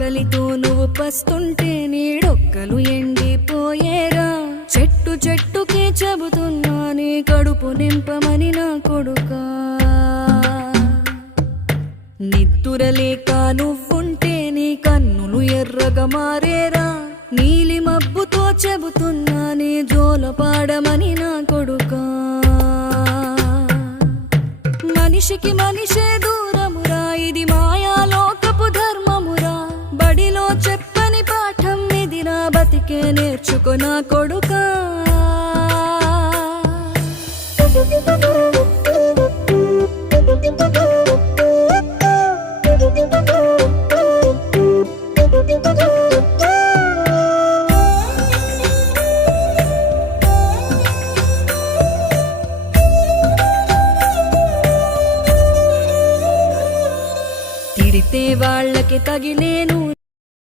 ఆకలితో నువ్వు పస్తుంటే నీడొక్కలు ఎండిపోయేరా. చెట్టు చెట్టుకే చెబుతున్నా నీ కడుపు నింపమని నా కొడుకా. నిద్దురలేక నువ్వుంటే నీ కన్నులు ఎర్రగా మారేరా. నీలి మబ్బుతో చెబుతున్నా నీ జోలపాడమని నా కొడుకా. మనిషికి మనిషే దూరమురా, ఇది మాయాలోకపు ధర్మమురా. బడిలో చెప్పని పాఠం ఇది, నా బతికే నేర్చుకో నా కొడుకా. తిడితే వాళ్ళకి తగిలే